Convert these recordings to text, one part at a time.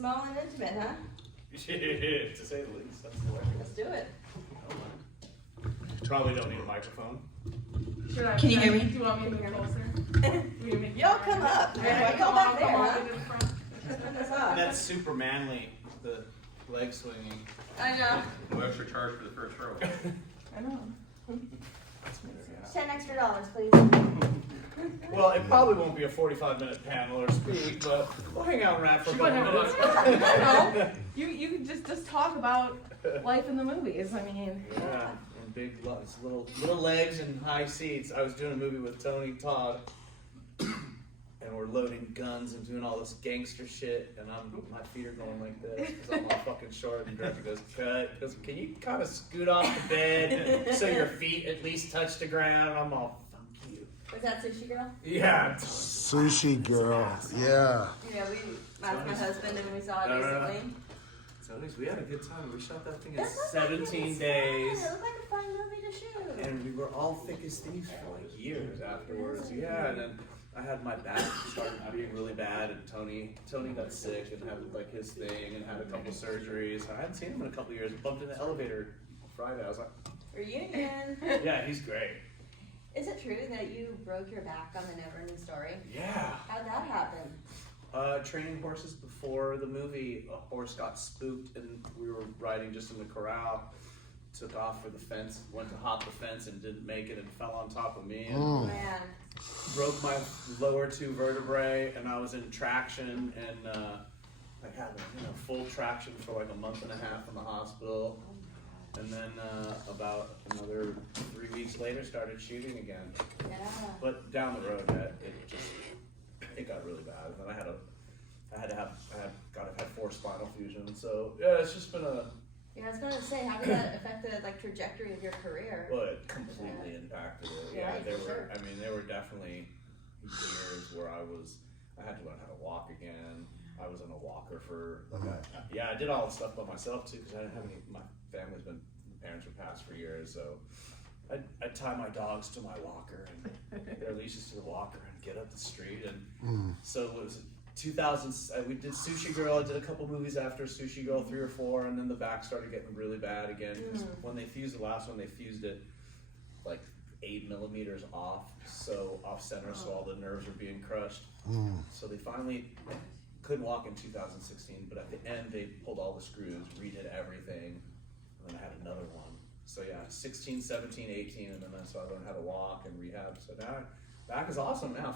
small and intimate, huh? To say the least. That's hilarious. Let's do it. Probably don't need a microphone. Can you hear me? Do you want me to move closer? Y'all come up. Yeah, Y'all back there, come huh? on to the front. That's super manly, the leg swinging. I know. No extra charge for the first row. I know. $10 extra, please. Well, it probably won't be a 45-minute panel or speak, but we'll hang out around for a couple minutes. No, you can just talk about life in the movies. I mean, Yeah, and big little legs and high seats. I was doing a movie with Tony Todd, and we're loading guns and doing all this gangster shit, and my feet are going like this because I'm all fucking short. And the director goes, cut. He goes, can you kind of scoot off the bed so your feet at least touch the ground? I'm all, fuck you. Was that Sushi Girl? Yeah. Sushi Girl. Yeah. Yeah, we asked my husband and we saw it recently. Tony's, we had a good time. We shot that thing in It looked like it 17 was days. fun. It looked like a fun movie to shoot. And we were all thick as thieves for like years afterwards. Yeah, and then I had my back started being really bad, and Tony got sick and had like his thing and had a couple surgeries. I hadn't seen him in a couple years. Bumped in the elevator Friday. I was like, Reunion. yeah, he's great. Is it true that you broke your back on the Never Ending Story? Yeah. How'd that happen? Training horses before the movie, a horse got spooked and we were riding just in the corral. Took off for the fence, went to hop the fence and didn't make it and fell on top of me. And Man. broke my lower 2 vertebrae, and I was in traction, and I had full traction for like a month and a half in the hospital, and then about another 3 weeks later started shooting again. Yeah. But down the road, it got really bad. And then I had 4 spinal fusions. So yeah, it's just been a. Yeah, I was going to say, how did that affect the trajectory of your career? Well, it completely impacted it. Yeah, Right, there for were. sure. I mean, there were definitely years where I had to learn how to walk again. I was in a walker for. I did all the stuff by myself too because I didn't have any. My parents were passed for years, so I'd tie my dogs to my walker and their leashes to the walker and get up the street. And so it was 2000. We did Sushi Girl. I did a couple movies after Sushi Girl, 3 or 4, and then the back started getting really bad again. 'Cause when they fused the last one, they fused it like 8 millimeters off center, so all the nerves are being crushed. So they finally couldn't walk in 2016, but at the end they pulled all the screws, redid everything, and then I had another one. So yeah, 16, 17, 18, and then that's how I learned how to walk and rehab. So now back is awesome now.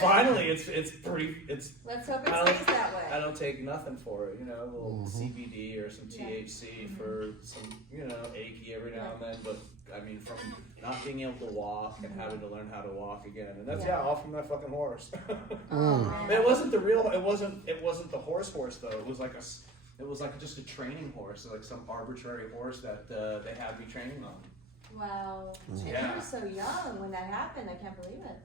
Finally, it's pretty. Let's hope it stays that way. I don't take nothing for it, a little CBD or some THC for some, achy every now and then. But I mean, from not being able to walk and having to learn how to walk again, and that's all from that fucking horse. It wasn't the real. It wasn't the horse though. It was like just a training horse, like some arbitrary horse that they had me training on. Wow. Yeah. And you were so young when that happened. I can't believe it.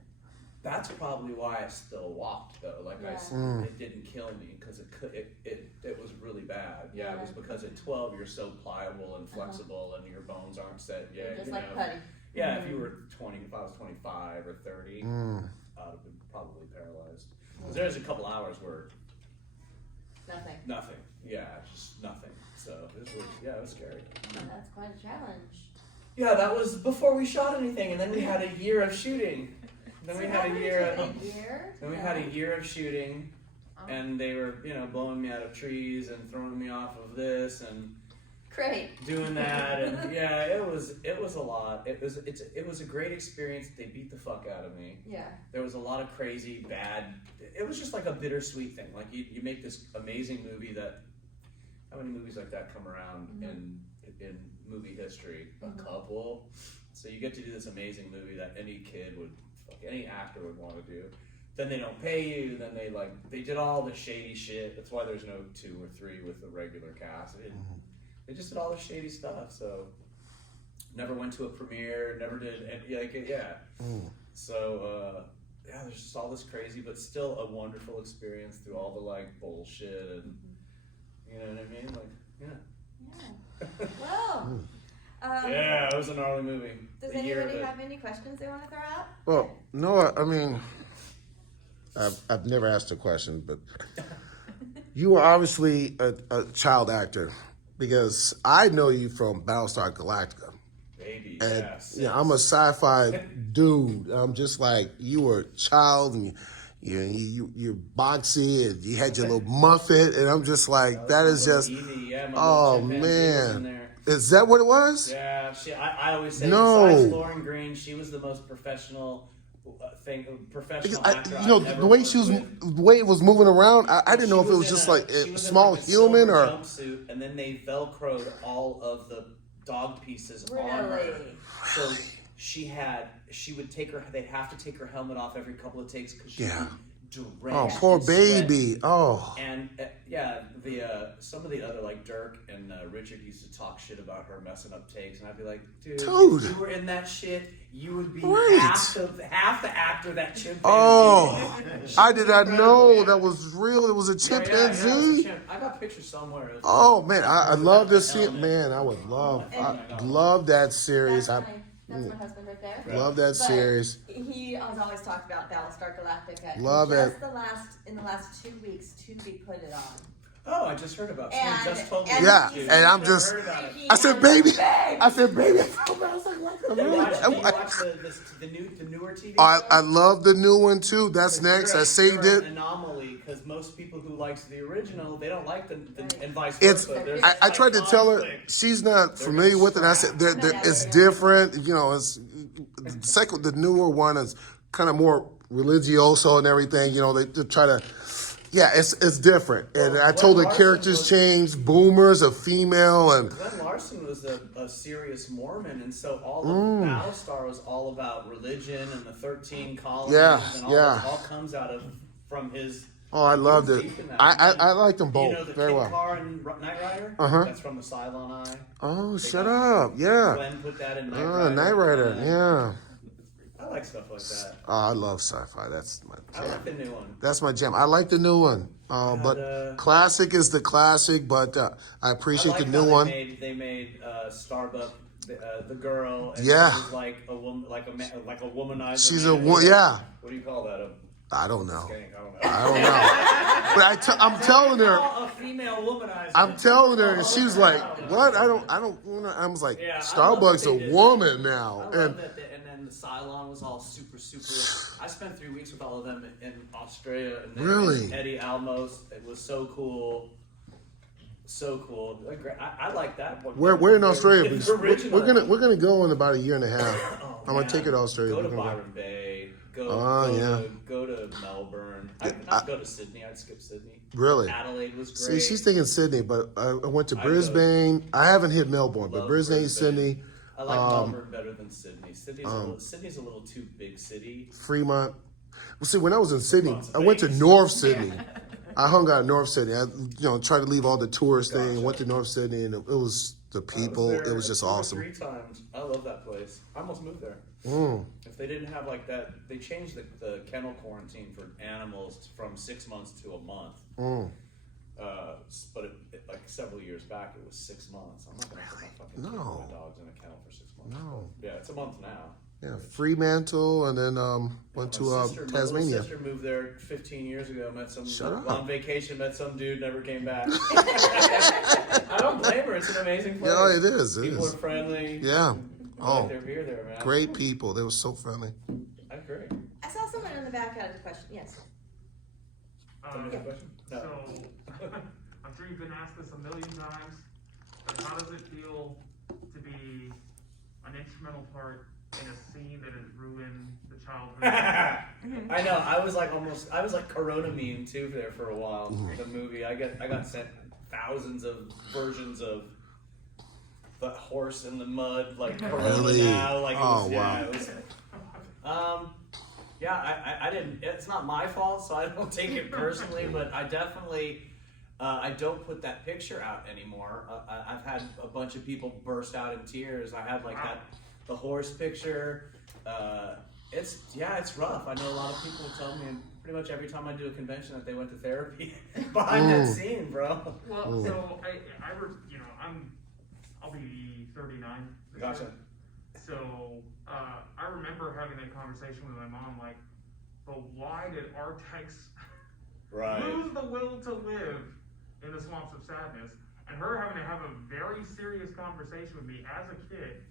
That's probably why I still walked though. Like it didn't kill me because it was really bad. Yeah, it was because at 12 you're so pliable and flexible and your bones aren't set yet. You're just like putty. Yeah, if you were 20, if I was 25 or 30, I'd have been probably paralyzed. Because there's a couple hours where nothing. Yeah, just nothing. So it was scary. That's quite a challenge. Yeah, that was before we shot anything, and then we had a year of shooting. Then we had a year. Then we had a year of shooting, and they were, blowing me out of trees and throwing me off of this and doing that, and yeah, it was a lot. It was a great experience. They beat the fuck out of me. Yeah. There was a lot of crazy bad. It was just like a bittersweet thing. Like you make this amazing movie that. How many movies like that come around in movie history? A couple. So you get to do this amazing movie that any actor would want to do. Then they don't pay you. Then they did all the shady shit. That's why there's no 2 or 3 with the regular cast. They just did all the shady stuff. So never went to a premiere. Never did. So there's just all this crazy, but still a wonderful experience through all the bullshit and. You know what I mean? Yeah. Well. Yeah, it was a gnarly movie. Does anybody have any questions they want to throw out? Well, no, I mean, I've never asked a question, but you are obviously a child actor because I know you from Battlestar Galactica. Baby, And yes. yeah, I'm a sci-fi dude. I'm just like you were a child and you're boxy and you had your little muffet and I'm just like that is just Evie, yeah, my oh little chimpanzee was in man. there. Is that what it was? Yeah, I always say No. besides Lauren Green, she was the most professional actor You know I've ever the way worked she was, with. the way it was moving around. I didn't know if it was in just a- like she a was in small like a human silver or jumpsuit, and then they velcroed all of the dog pieces on her. Really? So they'd have to take her helmet off every couple of takes because she Yeah. would be oh drenched poor in sweat. baby. Oh And some of the other like Dirk and Richard used to talk shit about her messing up takes, and I'd be like, dude, if you were in that shit, you would be Right. half the actor that chimpanzee. Oh, She's I did not incredible. know that was real. It was a Yeah, chimpanzee. it was a I got pictures somewhere. Oh man, I love to see it. Element. Man, I would love, And- I love that series. That's my husband right there. Love that But series. he has always talked about Battlestar Galactica. Love and it. In the last 2 weeks, Tubi put it on. Oh, I just heard about it. And- Someone just told me. and Yeah, he's- and I'm Never just, heard about it. I said, baby. I said, baby. I was like, what the You really? watch the newer TV I show? love the new one too. That's next. I saved You're it. an anomaly because most people who likes the original, they don't like the and vice It's. versa. There's I like tried to tell her conflict. she's not familiar with it. I said it's different. You know, it's the newer one is kind of more religioso and everything. You know, they try to. Yeah, it's different. And I told the Larson characters was- changed. Boomer's a female, and Glenn Larson was a serious Mormon, and so all of Battlestar was all about religion and the 13 colonies, Yeah, and yeah. all comes out of from his. oh, I loved it. belief in that. I liked them both You know the very Kit well. Car and Knight Rider? Uh-huh. That's from the Cylon Eye. Oh, They shut got- up! Yeah. Glenn put that in Knight Rider. Knight Rider. Yeah. I like stuff like that. Oh, I love sci-fi. That's my I jam. like the new one. That's my jam. I like the new one. But classic is the classic. But I appreciate I like the new how one. They made Starbuck the girl. And Yeah. She was like a woman, like a womanizer. She's a man. yeah. What do you call that? I don't know. Skank? I don't know. I don't know. But I'm telling her. A female womanizer. I'm telling her, and she was like, "What? I don't. I was like, Yeah, I love Starbucks that they a did woman that. now." I love And that, and then the Cylon was all super. I spent 3 weeks with all of them in Australia. And then Really? Eddie Almos. It was so cool. So cool. I like that one. we're in Australia. It's Because original. we're gonna go in about a year and a half. Oh, I'm gonna man. take it to Australia. Go to We're gonna go. Byron Bay. Oh, Go to Melbourne. I'd go to Sydney. I'd skip Sydney. Really? Adelaide was See, great. she's thinking Sydney, but I went to I Brisbane. I haven't hit Melbourne, but Love Brisbane, Brisbane. Sydney, I like Melbourne better than Sydney. Sydney's a little too big city. Fremont. Well, see, when I was in Sydney, Las I went to Vegas. North Sydney. I hung out in North Sydney. I, tried to leave all the tourist thing. Went to North Sydney, and it was the people. I was there It was just 2 or awesome. 3 times. I love that place. I almost moved there. Mm. If they didn't have like that, they changed the kennel quarantine for animals from 6 months to a month. Mm. But like several years back, it was 6 months. I'm not gonna put my fucking kids and No. my dogs in a kennel for 6 months. No. Yeah, it's a month now. Yeah, Fremantle, and then went to My little Tasmania. sister moved there 15 years ago. Met some Shut up. on vacation. Met some dude. Never came back. I don't blame her. It's an amazing place. Yeah, it is. It People is. are friendly. Yeah. I Oh, like their beer there, man. great people. They were so friendly. I agree. I saw someone in the back had a question. Yes. Somebody have a question? No. So, I'm sure you've been asked this a million times, but how does it feel to be an instrumental part in a scene that has ruined the childhood? I know. I was like Corona meme too there for a while. The movie. I got sent thousands of versions of the horse in the mud, like Corona Really? now. Like it was, Oh, yeah, wow. it was, yeah, I didn't. It's not my fault, so I don't take it personally. But I definitely. I don't put that picture out anymore. I've had a bunch of people burst out in tears. I had like the horse picture. It's rough. I know a lot of people tell me pretty much every time I do a convention that they went to therapy behind that scene, bro. Well, so I'll be 39. this Gotcha. year. So I remember having that conversation with my mom, like, but why did our techs Right. lose the will to live in the Swamps of Sadness, and her having to have a very serious conversation with me as a kid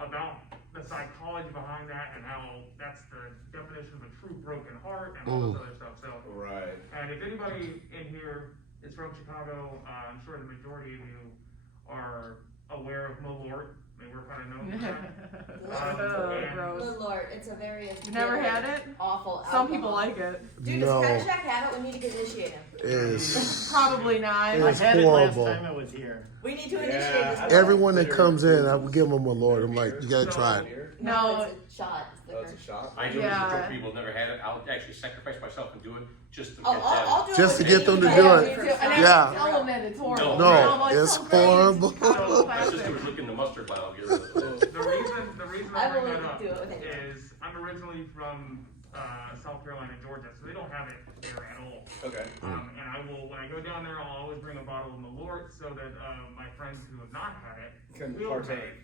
about the psychology behind that and how that's the definition of a true broken heart and all this other stuff. So, Right. and if anybody in here is from Chicago, I'm sure the majority of you are aware of Malort. I mean, we're kind of known for that. Oh, and- gross. Good Lord, it's a very You never had it? awful Some people alcohol. like it. Dude, No. does Jack have it? We need to initiate him. It's Probably not. It's I had it last horrible. time I was here. We need to Yeah, initiate this. everyone that comes in, I would give them a Lord. I'm like, you gotta try it. Beer? No. It's a shot. It's Oh, it's liquor. a shot? I do Yeah. as a drunk people never had it. I'll actually sacrifice myself and do it just to Oh, get I'll that. do it Just with to get them to anybody. do Yeah, it. me too. And I Yeah. can tell them that it's horrible. No, I'm like, it's so great. horrible. Chicago My sister classic. was looking the mustard bottle. Get rid of it. The reason I I will bring that up do it with anyone. is I'm originally from South Carolina, Georgia, so they don't have it there at all. Okay. And I will, when I go down there, I'll always bring a bottle of Malort so that my friends who have not had it Can will partake.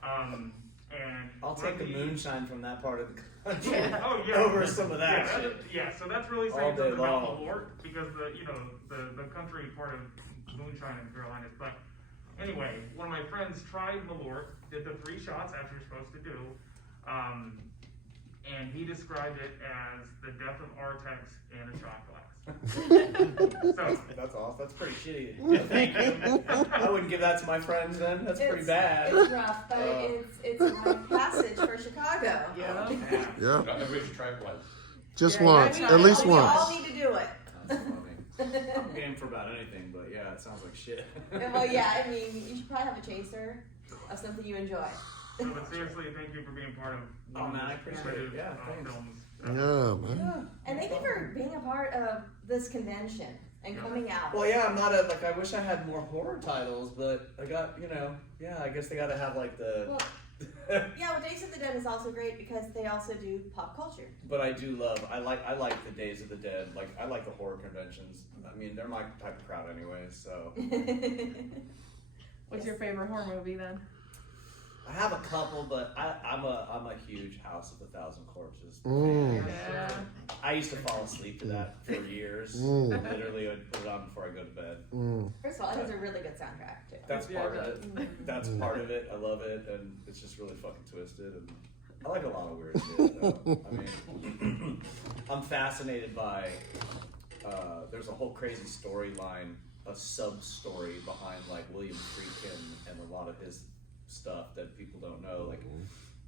have it. And I'll one take the of moonshine from that part of the country Oh yeah. over some of that yeah, shit. Yeah, so that's really All saying day something about long. Malort because the country part of moonshine in the Carolinas. But anyway, one of my friends tried Malort, did the 3 shots as you're supposed to do, and he described it as the death of Artex in a shot glass. So That's awesome. That's pretty shitty. Thank you. I wouldn't give that to my friends then. That's pretty bad. It's rough, but it's a rite of passage for Chicago. Yeah. Yeah, Everybody should try it once. just Yeah, once, you at gotta least We all once. need to do it. That's funny. I'm game for about anything, but yeah, it sounds like shit. Well, yeah, I mean, you should probably have a chaser of something you enjoy. So, but seriously, thank you for being part of Oh, man, I appreciate it. formative, Yeah, thanks. films. Yeah, man. And thank you for being a part of this convention and coming out. Well, yeah, I'm not a, like, I wish I had more horror titles, but I got, I guess they gotta have, like, the. Well, yeah, well, Days of the Dead is also great because they also do pop culture. But I do love, I like the Days of the Dead, like, I like the horror conventions. I mean, they're my type of crowd anyways, so. What's your favorite horror movie then? I have a couple, but I'm a huge House of a Thousand Corpses. Mm. Yeah. I used to fall asleep to that for years. Mm. Literally, I'd put it on before I go to bed. Mm. First of all, it has a really good soundtrack too. That's Yeah, part it of it. does. That's part of it. I love it, and it's just really fucking twisted. And I like a lot of weird shit. Though. I mean, I'm fascinated by. There's a whole crazy storyline, a sub story behind like William Friedkin and a lot of his stuff that people don't know.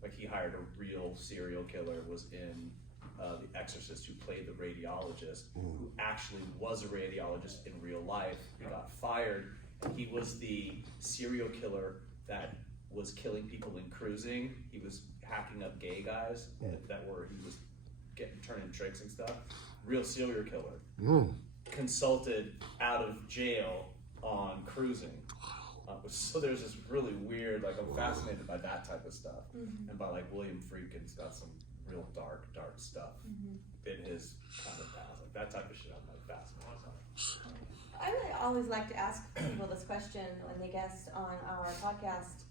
Like he hired a real serial killer, was in The Exorcist, who played the radiologist, who actually was a radiologist in real life. He got fired. He was the serial killer that was killing people in cruising. He was hacking up gay guys that were, he was turning tricks and stuff. Real serial killer. Mm. Consulted out of jail on cruising. So there's this really weird, like I'm fascinated by that type of stuff. And by like William Friedkin's got some real dark stuff in his kind of past. Like that type of shit I'm like fascinated by. I really always like to ask people this question when they guest on our podcast.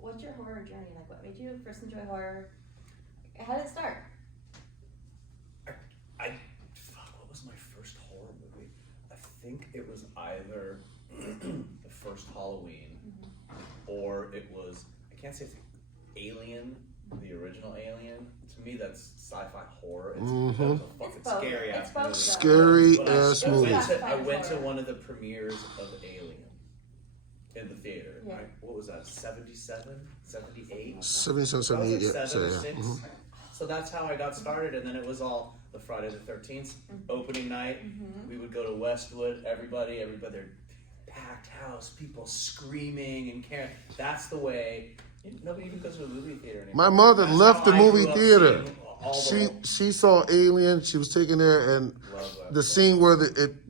What's your horror journey? Like, what made you first enjoy horror? How did it start? What was my first horror movie? I think it was either the first Halloween, or it was, I can't say it's Alien, the original Alien. To me, that's sci-fi horror. It's, that was a fucking It's both. scary It's ass both movie. stuff. Scary But ass I movie. went to one of the premieres of Alien in the theater. Yeah. What was that, 77, 78? 77, So I was 78, like yeah. 7 So, or yeah. 6. Mhm. So that's how I got started, and then it was all the Friday the 13th opening night. We would go to Westwood, everybody, there, packed house, people screaming and caring. That's the way. Nobody even goes to a movie theater anymore. My mother That's left how the I movie grew up theater. seeing all the She saw Alien. She was taken there, and Love that the stuff. scene where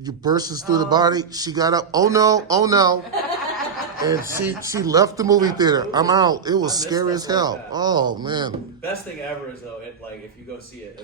you bursts through the body. She got up. Oh no! And she left the movie theater. I'm out. It was I miss scary as stuff like hell. that. Oh man. Best thing ever is though, like if you go see a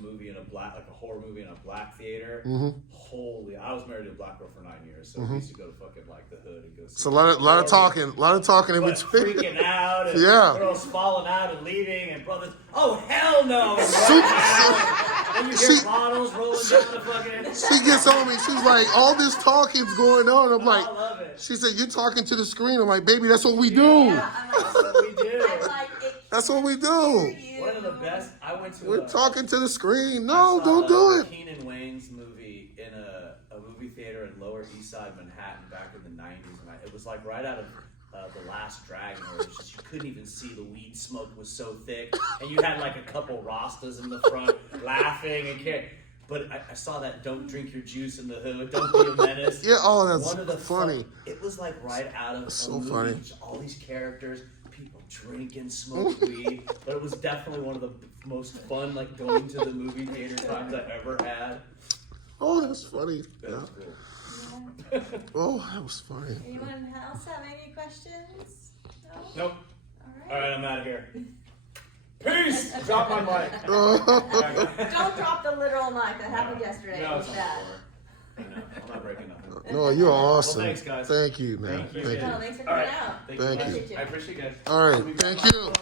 movie in a horror movie in a black theater. Holy! I was married to a black girl for 9 years, so we used to go to fucking like the hood and go. See So a lot of talking in but between. freaking out, and Yeah. girls falling out and leaving, and brothers, oh hell no! And Super- running out, and you hear She- bottles rolling down the fucking. She gets on me. She's like, all this talking's going on. I'm like, I love it. she said, you're talking to the screen. I'm like, baby, that's what we do. Yeah, I'm That's what we do. I'm like, it That's what we do. you. One of the best. I went to. We're talking to the screen. I No, saw, don't do it. Keenan Wayne's movie in a movie theater in Lower East Side Manhattan back in the 90s, and it was like right out of The Last Dragon, where it's just you couldn't even see the weed smoke was so thick, and you had like a couple Rastas in the front laughing and But I saw that "Don't drink your juice in the hood, don't be a menace." Yeah, oh, that's One of the funny. It was like right out of So a movie. funny. Just all these characters, people drinking, smoking weed. But it was definitely one of the most fun, like going to the movie theater times I ever had. Oh, that's funny. That Yeah. was cool. Yeah. Oh, that was funny. Anyone else have any questions? No? Nope. All All right. right, I'm out of here. Peace. Drop my mic. Don't drop the literal mic. That happened yesterday. No, It it's was on the bad. floor. I know. I'm not breaking nothing. No, you're awesome. thanks, guys. Thank you, man. Thank you. Thank No, you. thanks for All coming right. out. Thank Thank you. you. Appreciate you. I appreciate you guys. All right. Thank you.